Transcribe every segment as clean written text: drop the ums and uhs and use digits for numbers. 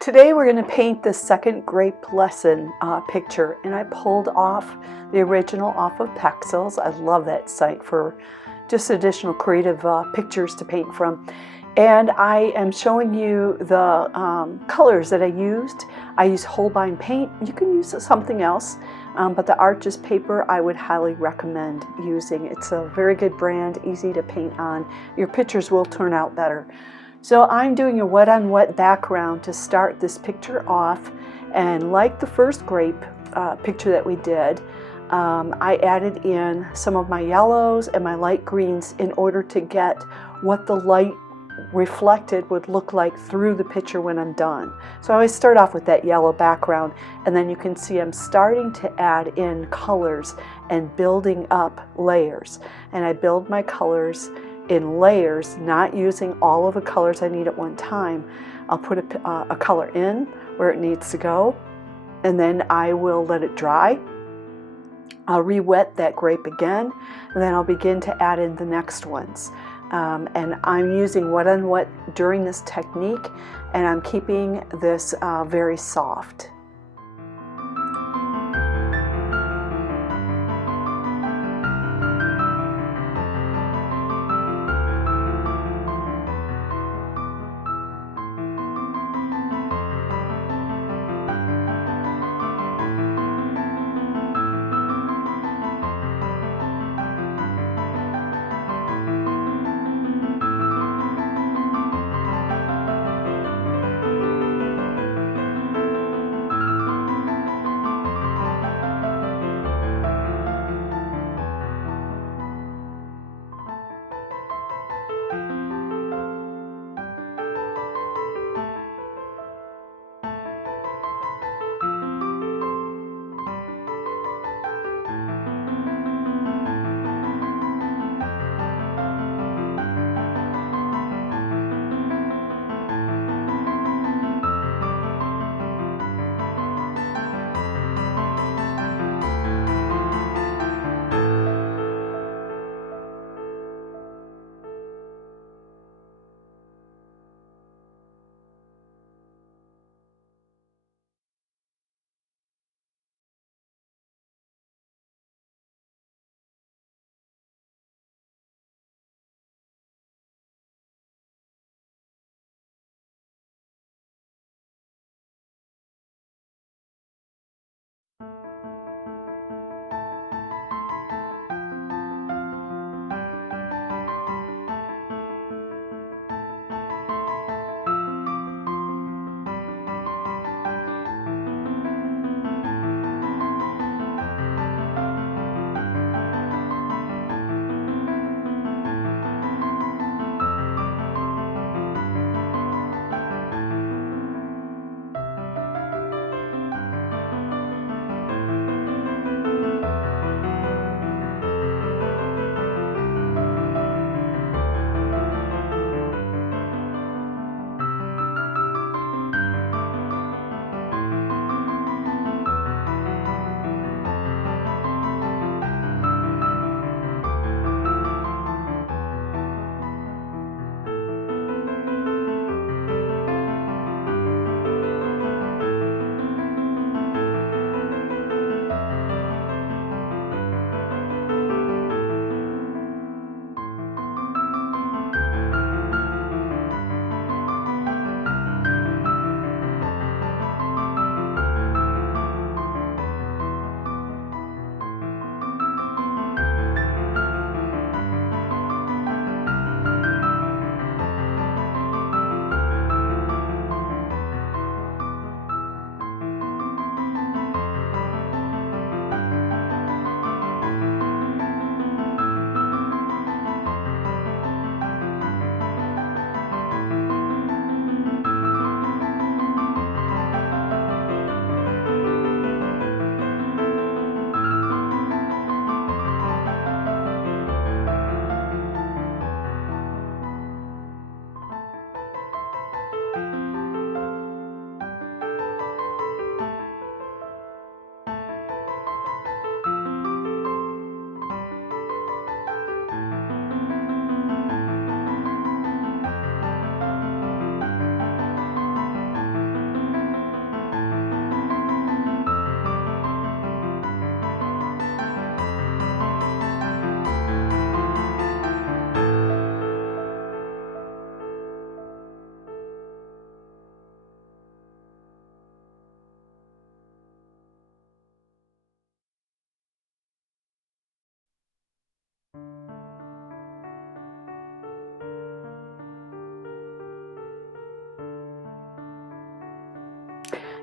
Today we're going to paint the second grape lesson picture, and I pulled off the original off of Pexels. I love that site for just additional creative pictures to paint from. And I am showing you the colors that I used. I used Holbein paint. You can use something else, but the Arches paper I would highly recommend using. It's a very good brand, easy to paint on. Your pictures will turn out better. So I'm doing a wet-on-wet background to start this picture off, and like the first grape picture that we did, I added in some of my yellows and my light greens in order to get what the light reflected would look like through the picture when I'm done. So I always start off with that yellow background, and then you can see I'm starting to add in colors and building up layers. And I build my colors in layers, not using all of the colors I need at one time. I'll put a color in where it needs to go, and then I will let it dry. I'll re-wet that grape again, and then I'll begin to add in the next ones. And I'm using wet-on-wet during this technique, and I'm keeping this very soft.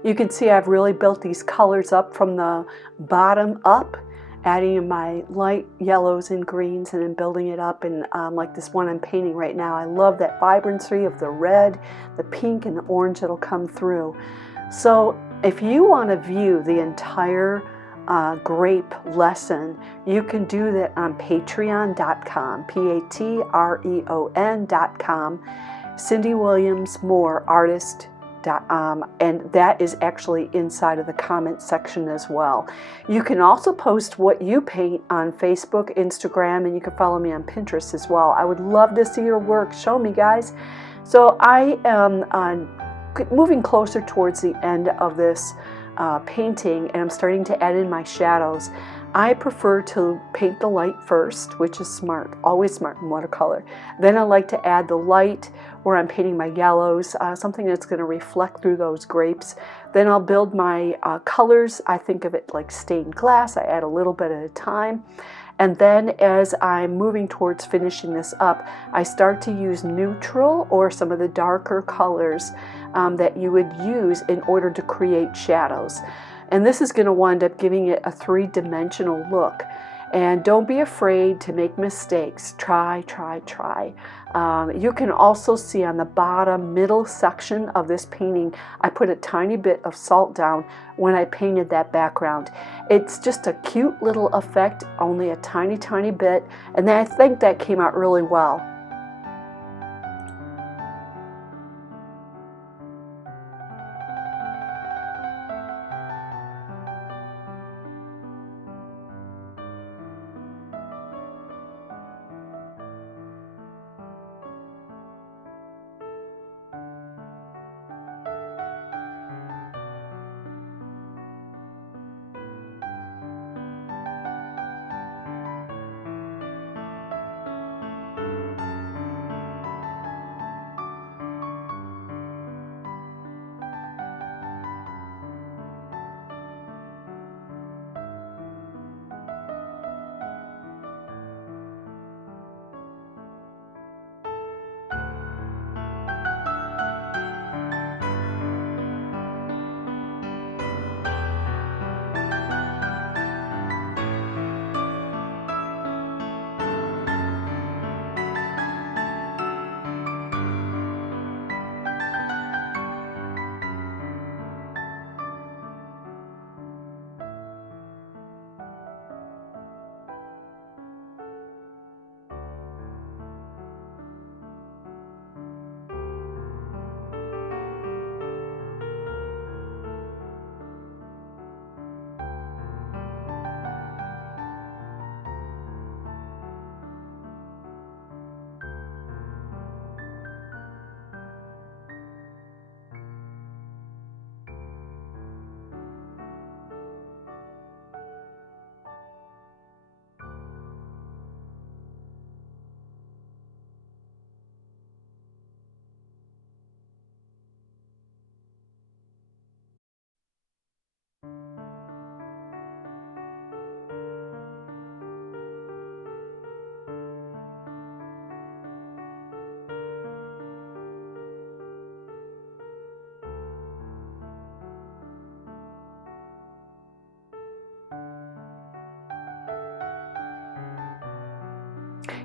You can see I've really built these colors up from the bottom up, adding in my light yellows and greens and then building it up. And like this one I'm painting right now, I love that vibrancy of the red, the pink, and the orange that'll come through. So if you want to view the entire grape lesson, you can do that on patreon.com, patreon.com, Cindy Williams Moore Artist, and that is actually inside of the comment section as well. You can also post what you paint on Facebook, Instagram, and you can follow me on Pinterest as well. I would love to see your work. Show me, guys. So I am moving closer towards the end of this painting, and I'm starting to add in my shadows. I prefer to paint the light first, which is smart, always smart in watercolor. Then I like to add the light where I'm painting my yellows, something that's going to reflect through those grapes. Then I'll build my colors. I think of it like stained glass. I add a little bit at a time. And then as I'm moving towards finishing this up, I start to use neutral or some of the darker colors that you would use in order to create shadows. And this is going to wind up giving it a three-dimensional look. And don't be afraid to make mistakes. Try, try, try. You can also see on the bottom middle section of this painting, I put a tiny bit of salt down when I painted that background. It's just a cute little effect, only a tiny, tiny bit, and I think that came out really well.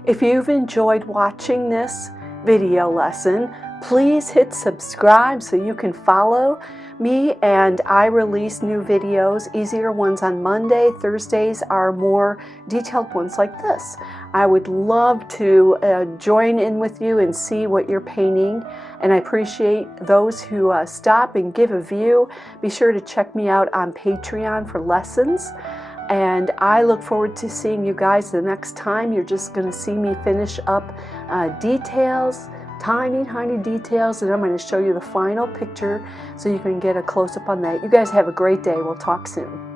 If you've enjoyed watching this video lesson, please hit subscribe so you can follow me, and I release new videos, easier ones on Monday. Thursdays are more detailed ones like this. I would love to join in with you and see what you're painting, and I appreciate those who stop and give a view. Be sure to check me out on Patreon for lessons. And I look forward to seeing you guys the next time. You're just going to see me finish up details, tiny, tiny details, and I'm going to show you the final picture so you can get a close-up on that. You guys have a great day. We'll talk soon.